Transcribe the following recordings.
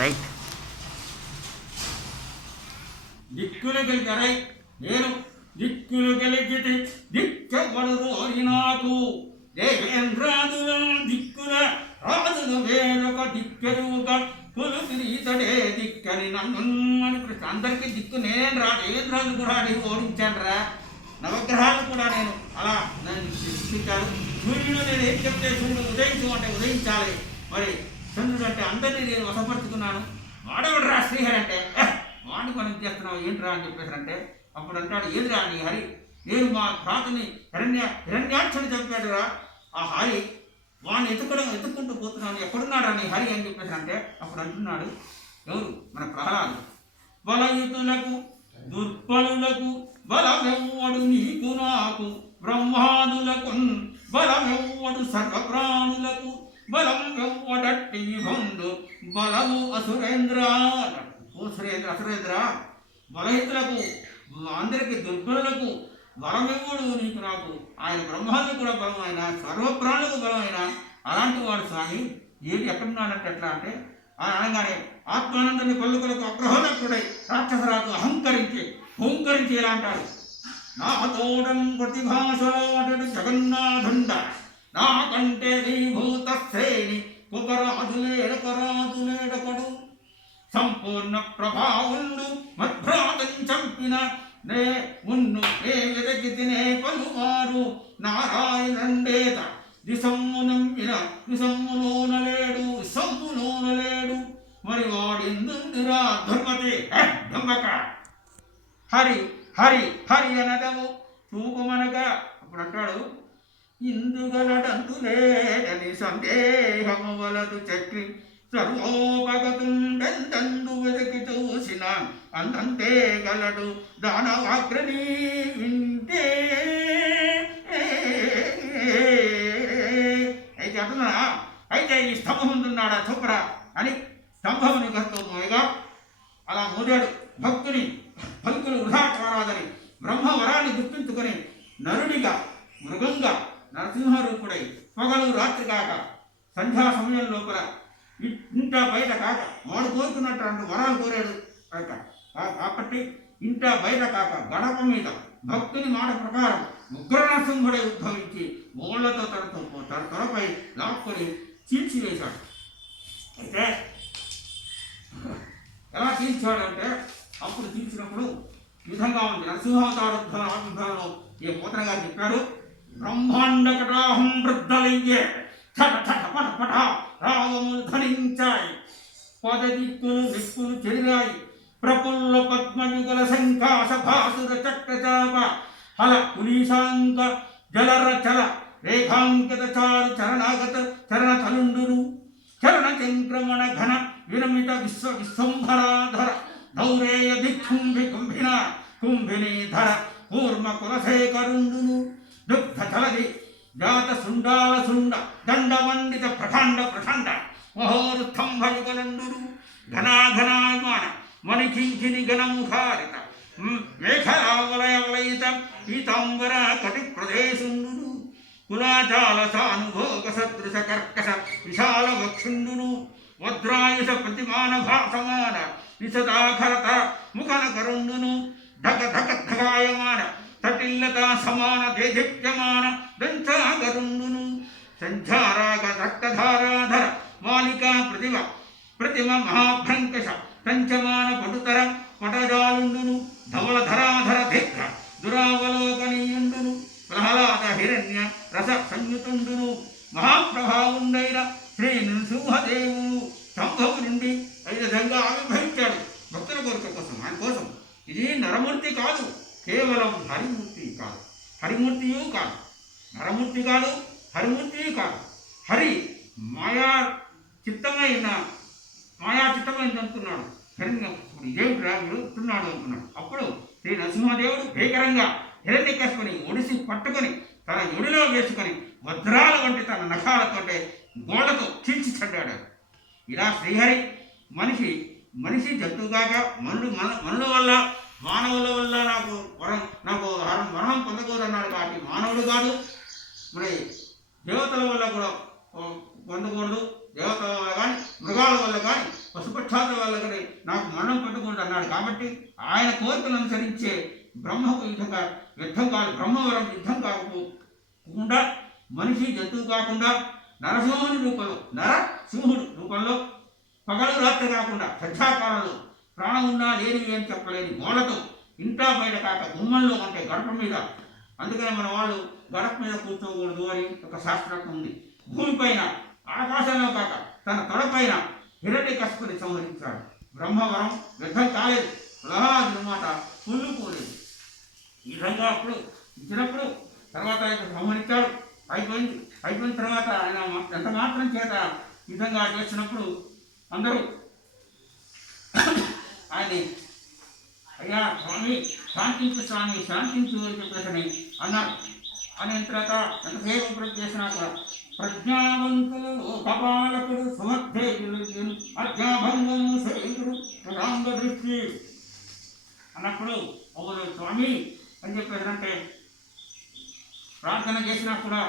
Right. దిక్కులు గెలిచారై నేను దిక్కులు గెలిచితే దిక్కవలు రోరి నాకు దేవేంద్రాదుల దిక్కుల రాజులు వేరొక దిక్కెరుక కొలుసురీతడే దిక్కని నన్ను అని అందరికీ దిక్కు నేనేం దేవేంద్రాలు కూడా ఓడించాను రా. నవగ్రహాలు కూడా నేను అలా నన్ను శిక్షించాను. సూర్యుడు నేను ఏం చెప్తే సూర్యుడు ఉదయించు అంటే ఉదయించాలి. మరి చంద్రుడు అంటే అందరినీ నేను వశపరుచుకున్నాను. వాడేవాడు రా శ్రీహరి అంటే వాడిని మనం చేస్తున్నావు ఏంట్రా అని చెప్పేసారంటే అప్పుడు అంటాడు ఏదిరా నీ హరి, నేను మా భ్రాతని హిరణ్యాక్షుని చంపాడు రా. ఆ హరి వాడిని ఎత్తుక్కుంటూ పోతున్నాను, ఎక్కడున్నాడా నీ హరి అని చెప్పేసారంటే అప్పుడు అంటున్నాడు ఎవరు మన ప్రహ్లాదు. బలయుతులకు దుర్బలులకు బలమెవ్వడు నీకు నాకు, బ్రహ్మాదులకు బలమెవ్వడు సర్వప్రాణులకు బలం వెవ్వడట్టి బంధు బలము అసురేంద్ర. ఓ అసురేంద్ర బలహితులకు అందరికీ దుర్బలులకు బలమెవ్వడు నీకు నాకు, ఆయన బ్రహ్మాదులకు కూడా బలమైన సర్వప్రాణులకు బలమైన అలాంటి వాడు స్వామి ఏది ఎక్కడున్నాడంటే ఎట్లా అంటే అనగానే ఆత్మానందని పలుకులకు అగ్రహోదకుడై రాక్షసరాజు హోంకరించి ఎలా అంటాడు నా తోడం ప్రతిభాసలాడడు జగన్నాథుండ నాకంటే భూత శ్రేణి ఒకరాజులేడకరాజులేడకడు సంపూర్ణ ప్రభావుండు మద్భ్రాతని చంపిన నే మున్ను నే వెదకితినే పలువారు నారాయణండేత దిశమ్మునంపిన విసమ్ములోనలేడు మరి వాడిందురా ధర్మతే దొంగక హరి హరి హరి అనదము చూపుమనగా అప్పుడు అంటాడు ఇందుగలడందులేడని సందేహము వలదు చక్రి సర్వోపగతుండెంతందు వెదకి చూసిన అంతంతే గలడు దానవాగ్రని వింటే. అయితే అంటున్నా అయితే ఈ స్తంభం ముందున్నాడా చూపరా అని స్తంభముని గర్తో మోయగా అలా మోదాడు భక్తుని భక్తులు వృధా కారాదని బ్రహ్మవరాన్ని గుర్తించుకొని నరుడిగా మృగంగా నరసింహరూపుడై పగలు రాత్రి కాక సంధ్యా సమయం లోపల ఇంట బయట కాక వాడు కోరుకున్నట్టు అంటూ వరాలు కోరాడు కాక కాబట్టి ఇంట బయట కాక గడప మీద భక్తుని మాట ప్రకారం ఉగ్ర నరసింహుడై ఉద్భవించి ఓళ్లతో తన తొడపై లాక్కొని చీల్చివేశాడు. అయితే ఎలా చీల్చాడంటే అప్పుడు చీల్చినప్పుడు ఈ విధంగా ఉంది. నరసింహావతారోద్భవ ఆవిర్భావంలో ఏ పోతన గారు చెప్పాడు బ్రహ్మాండ కటాహం వృద్ధలింగే ఠట ఠట పట పట రావములు ధనించాయి పదదిక్కులు దిక్కులు చెరిగాయి ప్రఫుల్ల పద్మయుగల శంఖాస భాసుర చక్రచాప హల పులీశాంక జలర చల రేఖాంకిత చారు చరణాగత చరణ తలుండును చరణ చంక్రమణ ఘన విరమిత విశ్వంభరాధర ధౌరేయ దిక్కుంభి కుంభినీధర కూర్మ కులశేఖరుండును దుగ్ధ జలది జాత శృండాల శృండ దండమండిత ప్రఖండ మహోరుస్తంభయుగలందురు ఘనాఘనాయమాన మణికింకిని గణముఖారిత మేఘరావలయవలయిత పీతాంబర కటి ప్రదేశుండును కులాచాల సానుభోగ సదృశ కర్కశ విశాల వక్షుండును వజ్రాయుష ప్రతిమాన భాసమాన నిశదాఖరత ముఖన కరుండును ధక ధక ధగాయమాన తటిల్లత సమాన దేదీప్యమాన దంచాగరుండును సంధ్యారాగ రక్తధారాధర మాలికా ప్రతిమ మహాభ్రంకష పంచమాన పటుతర పటజాలుండును ధవళధరాధర దీర్ఘ దురావలోకనీయుండును ప్రహ్లాద హిరణ్య రస సంయుతుండును మహాప్రభావుండైన శ్రీ నృసింహదేవుడు స్తంభము నుండి ఈ విధంగా ఆవిర్భవించాడు భక్తుల కోరిక కోసం, ఆయన కోసం. ఇది నరమూర్తి కాదు, కేవలం హరిమూర్తి కాదు, హరిమూర్తియు కాదు, నరమూర్తి కాదు, హరిమూర్తియు కాదు. హరి మాయా చిత్తమైంది అనుకున్నాడు. హిరణ్యకశిపుడు ఏమిటి రాగుతున్నాడు అనుకున్నాడు. అప్పుడు శ్రీ నరసింహదేవుడు భీకరంగా హిరణ్యకశిపుని ఒడిసి పట్టుకొని తన ఒడిలో వేసుకొని వజ్రాల వంటి తన నఖాలతోటే గోళ్లతో చీల్చి చెడ్డాడు. ఇలా శ్రీహరి మనిషి జంతువుగాక మనుల వల్ల మానవుల వల్ల నాకు మరణం పొందకూడదన్నాడు. కాబట్టి మానవుడు కాదు, మరి దేవతల వల్ల కూడా పొందకూడదు, దేవతల వల్ల కానీ మృగాల వల్ల కానీ పశుపక్షాదుల వల్లనే నాకు మరణం పట్టుకుంటూ అన్నాడు. కాబట్టి ఆయన కోరికను అనుసరించే బ్రహ్మకు యుద్ధం కాదు, బ్రహ్మవరం యుద్ధం కాకుండా మనిషి జంతువు కాకుండా నరసింహుని రూపంలో, నరసింహుడు రూపంలో పగలు రాత్రి కాకుండా సత్యాకాలంలో ప్రాణం ఉన్నా లేనివి అని చెప్పలేని గోడతో ఇంటా బయట కాక గుమ్మంలో ఉంటే గడప మీద, అందుకనే మన వాళ్ళు గడప మీద కూర్చోకూడదు అని ఒక శాస్త్రం ఉంది. భూమిపైన ఆకాశంలో కాక తన తొడపైన హిరణ్యకశిపుని సంహరించాడు. బ్రహ్మవరం యుద్ధం కాలేదు, ప్రహ్లాదుని మాట కుళ్ళుకోలేదు. ఈ విధంగా అప్పుడు ఇచ్చినప్పుడు తర్వాత ఆయన సంహరించాడు. అయిపోయిన తర్వాత ఆయన ఎంత మాత్రం చేత ఈ విధంగా చేసినప్పుడు అందరూ ఆయన్ని అయ్యా స్వామి శాంతించు, స్వామి శాంతించు అని చెప్పేసి అన్నారు. అనే తర్వాత ఎంతసేపు ప్రతి చేసినా కూడా ప్రజ్ఞావంతులు కపాలకుడు సమర్థేయులు అజ్ఞాభంగము శైలుడు రాంగ దృష్టి అన్నప్పుడు అవును స్వామి అని చెప్పేసి అంటే ప్రార్థన చేసినా కూడా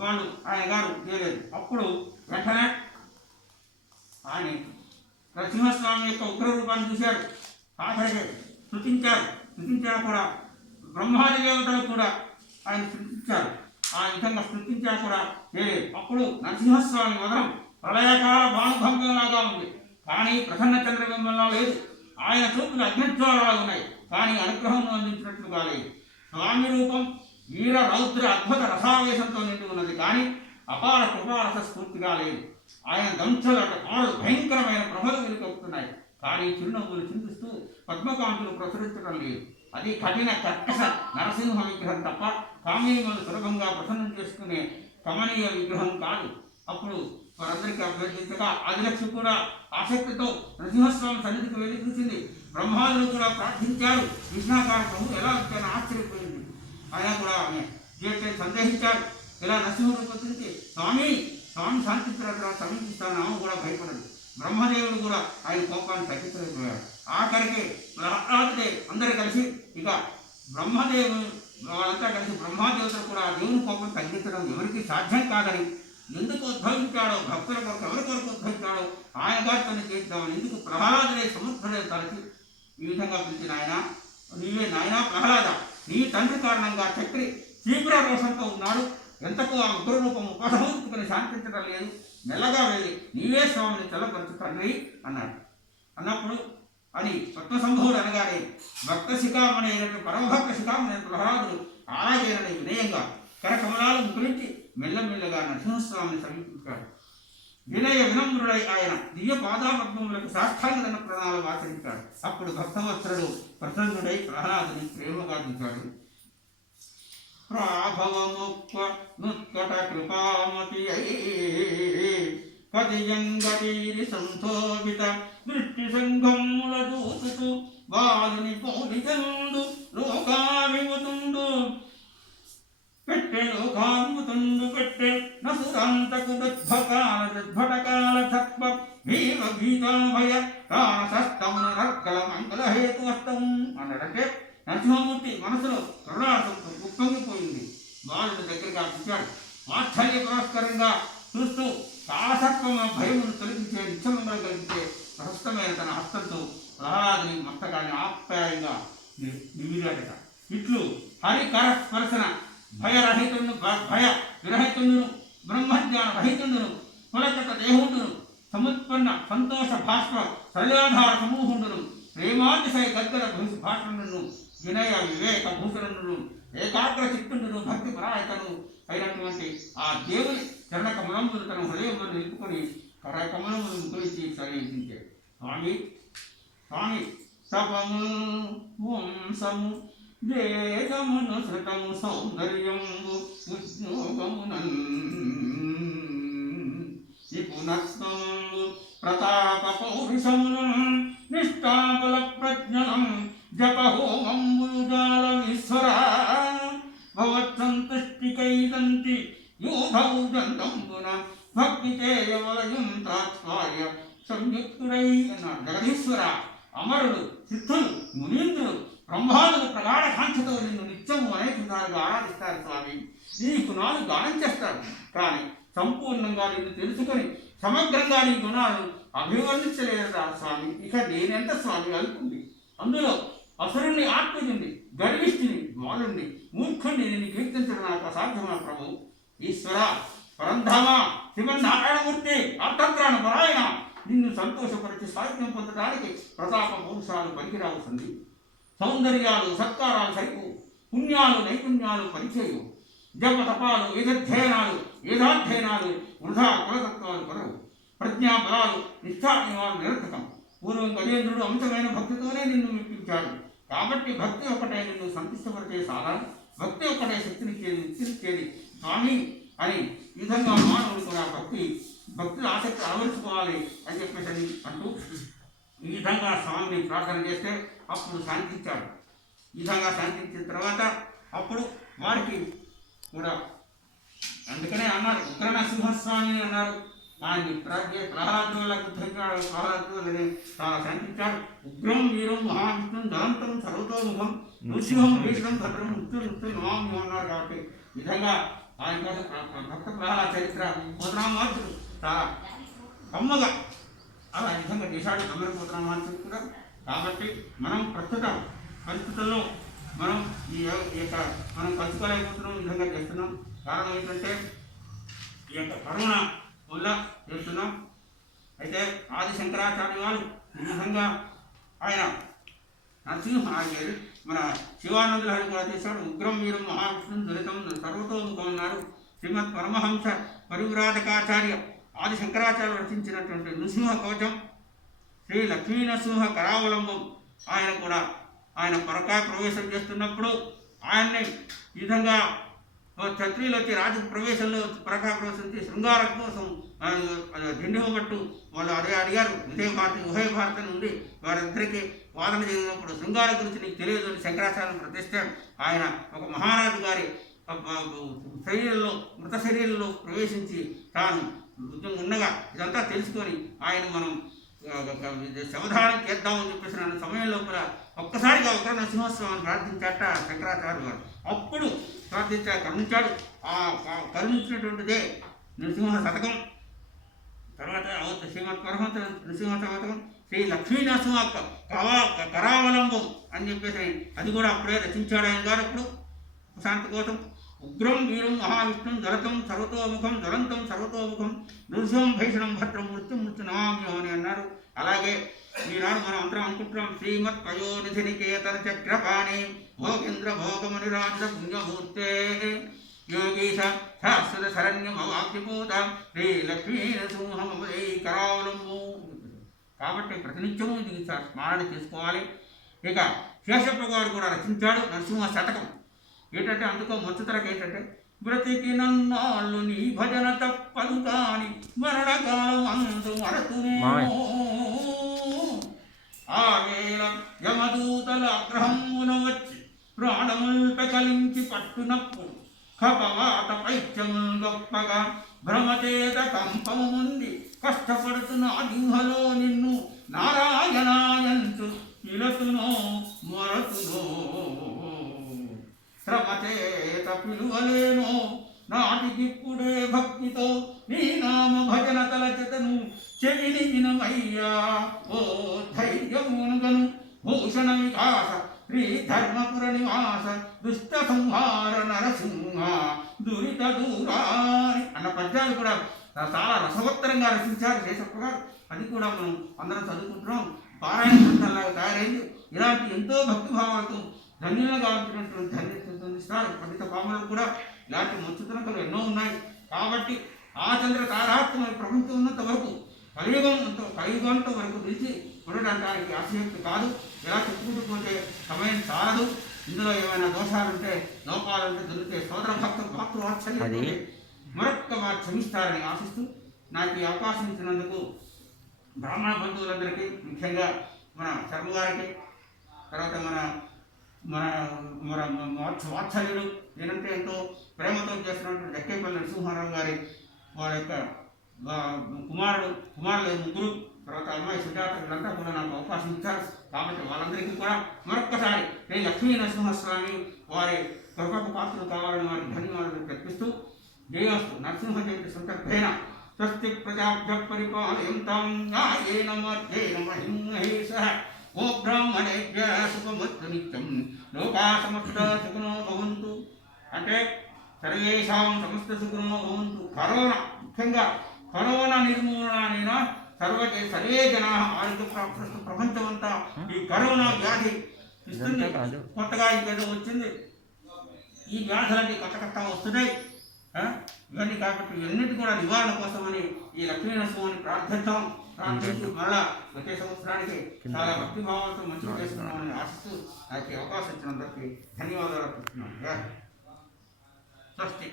వాళ్ళు ఆయన గారు చేయలేదు. అప్పుడు వెంటనే ఆయన నరసింహస్వామి యొక్క ఉగ్రరూపాన్ని చూశారు, ఆఖరికి స్తుతించారు కూడా. బ్రహ్మాది దేవతలు కూడా ఆయన స్తుతించారు. ఆ విధంగా స్తుతించా కూడా చేయలేదు. అప్పుడు నరసింహస్వామి వదనం ప్రళయకాల భానుభంగంలాగా ఉంది, కానీ ప్రసన్న చంద్రబింబంలా లేదు. ఆయన చూపులు అగ్నిజ్వాలలా ఉన్నాయి, కానీ అనుగ్రహం అందించినట్లుగా లేదు. స్వామి రూపం వీర రౌద్ర అద్భుత రసావేశంతో నిండి ఉన్నది, కానీ అపార కృపారస స్ఫూర్తిగా లేదు. ఆయన దంచలట కాళ్ళు భయంకరమైన ప్రభలు వెలుకొస్తున్నాయి, కానీ చిరునవ్వులు చిందిస్తూ పద్మకాంతులు ప్రసరించడం లేదు. అది కఠిన కర్కశ నరసింహ విగ్రహం తప్ప కామేయులను సులభంగా ప్రసన్నం చేసుకునే కమనీయ విగ్రహం కాదు. అప్పుడు వారందరికీ అభ్యర్థించగా ఆదిలక్ష్మి కూడా ఆసక్తితో నరసింహస్వామి సన్నిధికి వెళ్ళి చూసింది. బ్రహ్మాదులు కూడా ప్రార్థించారు. విష్ణాకార ప్రభు ఎలా వచ్చాయని ఆశ్చర్యపోయింది. ఆయన కూడా చేస్తే సందేహించారు. ఇలా నరసింహుడు గురించి స్వామి శాంతించినట్టు సమీపిస్తాను ఆమె కూడా భయపడదు. బ్రహ్మదేవుడు కూడా ఆయన కోపాన్ని తగ్గించలేకపోయాడు. ఆఖరికి ప్రహ్లాదుడే అందరూ కలిసి ఇక బ్రహ్మదేవుడు వాళ్ళంతా కలిసి బ్రహ్మదేవుడు కూడా దేవుని కోపం తగ్గించడం ఎవరికి సాధ్యం కాదని, ఎందుకు ఉద్భవించాడో భక్తుల కొరకు ఎవరి కొరకు ఉద్భవించాడో ఆయన గారితో చేద్దామని ఎందుకు ప్రహ్లాదుడే సముద్రుడే తలచి ఈ విధంగా పిలిచిన ఆయన, నీవే నాయన ప్రహ్లాద, నీ తండ్రి కారణంగా చక్రి తీవ్ర రోషంతో ఉన్నాడు, ఎంతకు ఆ ఉగ్రరూపం ఉపసంహరించుకుని శాంతించడం లేదు, మెల్లగా వెళ్ళి నీవే స్వామిని తెల్లపరచు తండ్రి అన్నాడు. అన్నప్పుడు అని పద్మసంభవుడు అనగానే భక్త శిఖామణి అయినటువంటి పరమభక్త శిఖామణి ప్రహ్లాదుడు ఆరాజేనని వినయంగా కరకమలాలు ముకురించి మెల్లమెల్లగా నరసింహస్వామిని సమీపించాడు. వినమ్రుడై ఆయన దివ్య పాదాపద్మములకు సాష్టాంగ ప్రణాళం ఆచరించాడు. అప్పుడు భక్తవత్సరుడు ప్రసన్నుడై ప్రహ్లాదుని ప్రేమగా చూశాడు. ప్రాభవముక్వ నుత్కట కృపామతి కదియంగీరి సంశోభిత దృష్టి సంఘముల దూతుతూ బాలుని పోలిచందు లోకావిముతుండు పెట్టె నసురాంతకు దుద్భటకాల ధత్వ భీమ భీతాభయ కానసస్తమున రక్కల మంగళ హేతువస్తము అన్నాడంటే నరసింహమూర్తి మనసులో కరుణాసంతో ఉప్పొంగిపోయింది. బాలుడు దగ్గరగా చూశాడు. ఆశ్చర్య పురస్కరంగా చూస్తూ కాలసత్వం భయమును తొలగించే నిత్యమంగా కలిగించే ప్రశస్తమైన తన హస్తంతో ప్రహ్లాదుని మస్తకాన్ని ఆప్యాయంగా నిమిరాడట. ఇట్లు హరికర స్పర్శన భయ విరహితుండును బ్రహ్మజ్ఞాన రహితుండును కులకట దేహుండును సముత్పన్న సంతోష భాష్మ సర్యాధార సమూహుండును ప్రేమాతిశయ గద్దర భాషణును వినయ వివేక భూషణుడు ఏకాగ్ర చిత్తుండును భక్తి పరాయతను అయినటువంటి ఆ దేవుని చరణ కమలములు తన హృదయమును నిలుపుకొని కరకమలమును ముకులించి సమీపించాడు. స్వామి తపము వంశము దేశమును శృతము సౌందర్యము ఉద్యోగమునన్ నిపుణత్వము ప్రతాప పౌరుషమును నిష్ఠాబల ప్రజ్ఞనం జపహోమంబులు జాలమీశ్వర భవత్సంతుష్టికైదంతి యూధౌదంతంబున భక్తి చేయవలయం తాత్కార్య సంయుక్తుడై అన్నాడు. జగదీశ్వర, అమరుడు, సిద్ధులు, మునీంద్రులు, బ్రహ్మాదులు ప్రగాఢ కాంక్షతో నిన్ను నిత్యము అనేక విధాలుగా ఆరాధిస్తారు స్వామి. నీకు నాలుగు గానం చేస్తారు, కానీ సంపూర్ణంగా నిన్ను తెలుసుకొని సమగ్రంగా నీ గుణాలు అభివర్ణించలేదా స్వామి, ఇక నేనెంత స్వామి అనుకుంది. అందులో అసురుణ్ణి ఆత్మజుని, గర్విష్ఠుని, మాలుణ్ణి, మూర్ఖుణ్ణి నేను కీర్తించడం నాకు అసాధ్యమా ప్రభు. ఈశ్వర, పరంధామ, శివనారాయణమూర్తి, అర్థత్రాణ పరాయణ, నిన్ను సంతోషపరిచి సాహిత్యం పొందడానికి ప్రతాప పౌరుషాలు పనికిరావుతుంది. సౌందర్యాలు సత్కారాలు సైపు, పుణ్యాలు నైపుణ్యాలు పరిచయు, జప తపాలు వేదాధ్యయనాలు వృధా కులతత్వాలు కొరవు, ప్రజ్ఞాబలాలు నిష్ఠానివాలు నిరర్థకం. పూర్వం గజేంద్రుడు అంశమైన భక్తితోనే నిన్ను మెప్పించాడు. కాబట్టి భక్తి ఒకటే నిన్ను సంతృష్టపరిచే సాధన, భక్తి ఒకటే శక్తినిచ్చేది స్వామి అని ఈ విధంగా మానవుడు కూడా భక్తి ఆసక్తి అలవరుచుకోవాలి అని చెప్పేసి అంటూ ఈ విధంగా స్వామిని ప్రార్థన చేస్తే అప్పుడు శాంతించాడు. ఈ విధంగా శాంతించిన తర్వాత అప్పుడు వారికి కూడా అందుకనే అన్నారు, ఉగ్ర నరసింహస్వామి అన్నారు. ఆయన ప్రహ్లాదులకు ప్రహ్లాదులని శాంతించాడు. ఉగ్రం వీరం మహావిష్ణుం దళంతం సర్వతోముఖం నృసింహం భీషణం భద్రం మృత్యు నమామి అన్నారు. కాబట్టి విధంగా ఆయన కోసం భక్త ప్రహ్లాద చరిత్ర పోతనామార్చుడు చాలా కమ్మగా అలా విధంగా చేశాడు గంభీర పోతనామార్చుడు కూడా. కాబట్టి మనం ప్రస్తుత పరిస్థితుల్లో మనం ఈ యొక్క మనం కలుసుకోలేకపోతున్నాం, ఈ విధంగా చేస్తున్నాం. కారణం ఏంటంటే ఈ యొక్క కరోనా వల్ల చేస్తున్నాం. అయితే ఆది శంకరాచార్య వారు ఈ విధంగా ఆయన నరసింహ మన శివానంద హరి కూడా చేశాడు. ఉగ్రం వీరం మహావిష్ణుం దళితం సర్వతోముఖం అన్నారు. శ్రీమద్ పరమహంస పరివ్రాజకాచార్య ఆది శంకరాచార్య రచించినటువంటి నృసింహ కవచం, శ్రీ లక్ష్మీనరసింహ కరావలంబం ఆయన కూడా ఆయన పరకాయ ప్రవేశం చేస్తున్నప్పుడు ఆయన్ని ఈ విధంగా క్షత్రియులు వచ్చి రాజ ప్రవేశంలో పరకాయ ప్రవేశం చేసి శృంగారం కోసం దిండివ్వబట్టు వాళ్ళు అదే అడిగారు. ఉభయ భారతి నుండి వారిద్దరికి వాదన జరిగినప్పుడు శృంగారం గురించి నీకు తెలియదు అని శంకరాచార్యం ప్రతిష్టాడు. ఆయన ఒక మహారాజు గారి మృత శరీరంలో ప్రవేశించి తాను ఉండగా ఇదంతా తెలుసుకొని ఆయన మనం శవధానం చేద్దామని చెప్పేసి అన్న సమయంలో కూడా ఒక్కసారిగా ఉగ్ర నరసింహస్వామిని ప్రార్థించాట శంకరాచార్య గారు. అప్పుడు కరుణించాడు. ఆ కరుణించినటువంటిదే నృసింహ శతకం. తర్వాత శ్రీమద్ పరమహంస నృసింహ శతకం, శ్రీ లక్ష్మీనరసింహ కరావలంబం అని చెప్పేసి అది కూడా అప్పుడే రచించాడు ఆయన గారు. అప్పుడు శాంతి కోసం ఉగ్రం వీరం మహావిష్ణుం దళతం సర్వతోముఖం జ్వలంతం సర్వతోముఖం నృసింహం భీషణం భద్రం మృత్యు నమామి అని అన్నారు. అలాగే ఈనాడు మనం అందరం అనుకుంటున్నాం శ్రీమత్ పయోనిధి నికేతన చక్రపాణి భోగేంద్ర భోగమనిరాజ పుణ్యమూర్తే యోగీశ శాశ్వత శరణ్యమవాక్యపూత శ్రీ లక్ష్మీనరసింహమై కరావలంబు. కాబట్టి ప్రతినిత్యము ఇది స్మరణ చేసుకోవాలి. ఇక శేషప్ప గారు కూడా రచించాడు నరసింహ శతకం. ఏంటంటే అందుకో మొత్తతరకు ఏంటంటే బ్రతికి నన్నాళ్ళు నీ భజన తప్పదు కాని మరణకాలం అందు మరతునేమో ఆ వేళ యమదూతల ఆగ్రహమున వచ్చి ప్రాణముల్ పెకలించి పట్టునప్పుడు కపవాత పైత్యముల్ గొప్పగా భ్రమచేత కంపముంది కష్టపడుతున్న జింహలో నిన్ను నారాయణాయంతు పిలతునో మొరతునో శ్రమచేత పిలువలేనో నాటికిప్పుడే భక్తితో నీ నామ భజన తలచెతను చెవిని వినమయ్యా ఓ ధైర్యమునుగను భూషణ వికాస శ్రీ ధర్మపుర నివాస దుష్ట సంహార నరసింహ దురిత దూరాని అన్న పద్యాలు కూడా చాలా రసవత్తరంగా రచించారు శేషప్ప గారు. అది కూడా మనం అందరం చదువుకుంటున్నాం. పారాయణ గ్రంథాలాగా తయారైంది. ఇలాంటి ఎంతో భక్తిభావాలతో ధన్యులుగా ఉంటున్నటువంటి ధన్యతనిస్తారు పండిత పాములకు కూడా. ఇలాంటి ముచ్చుతునకలు ఎన్నో ఉన్నాయి. కాబట్టి ఆ చంద్ర తారాత్మ ప్రపంచం ఉన్నంత వరకు కలియుగంతో వరకు నిలిచి ఉండడానికి ఆసక్తి కాదు. ఇలా చెప్పుకుంటూ పోతే సమయం చాలదు. ఇందులో ఏమైనా దోషాలుంటే లోపాలుంటే దొరికితే సోదర మాతృవాత్సల్యం మరొక్క వారు క్షమిస్తారని ఆశిస్తూ నాకు ఈ అవకాశం ఇచ్చినందుకు బ్రాహ్మణ బంధువులందరికీ, ముఖ్యంగా మన శర్మ గారికి, తర్వాత మన మన మన వాత్సల్యుడు నేనంటే ఎంతో ప్రేమతో చేస్తున్నటువంటి జక్కేపల్లి నరసింహారావు గారి వారి యొక్క కుమారులు ముగ్గురు, తర్వాత అమ్మాయి సుజాత, వీళ్ళంతా కూడా నాకు అవకాశం ఇచ్చారు. కాబట్టి వాళ్ళందరికీ కూడా మరొక్కసారి శ్రీ లక్ష్మీ నరసింహస్వామి వారి కృపకు పాత్రలు కావాలని వారికి ధన్యవాదాలు ప్రకటిస్తూ జయస్తు. నరసింహ జయంతి సందర్భేణ స్వస్తి ప్రజాభ్య పరిపాలయంతాం న్యాయేన మార్గేణ మహిం మహేశः ఓ బ్రాహ్మణేభ్య శుభమస్తు నిత్యం లోకా సమస్త సుఖినో భవంతు. అంటే సర్వేషాం సమస్త సుఖినో భవంతు. కరోనా ముఖ్యంగా కరోనా నిర్మూలన సర్వే జనా ఆరోగ్య ప్రపంచమంతా ఈ కరోనా వ్యాధి ఇస్తుంది. కొత్తగా ఇంకేదో వచ్చింది. ఈ వ్యాధులన్నీ కొత్త వస్తున్నాయి ఇవన్నీ. కాబట్టి ఇవన్నిటి కూడా నివారణ కోసమని ఈ లక్ష్మీ నరసింహని ప్రార్థించి మళ్ళా వచ్చే సంవత్సరానికి చాలా భక్తిభావాలతో మంచిగా చేసుకున్నామని ఆశిస్తూ నాకు అవకాశం ఇచ్చినందుకు ధన్యవాదాలు అర్పిస్తున్నాను. స్వస్తి.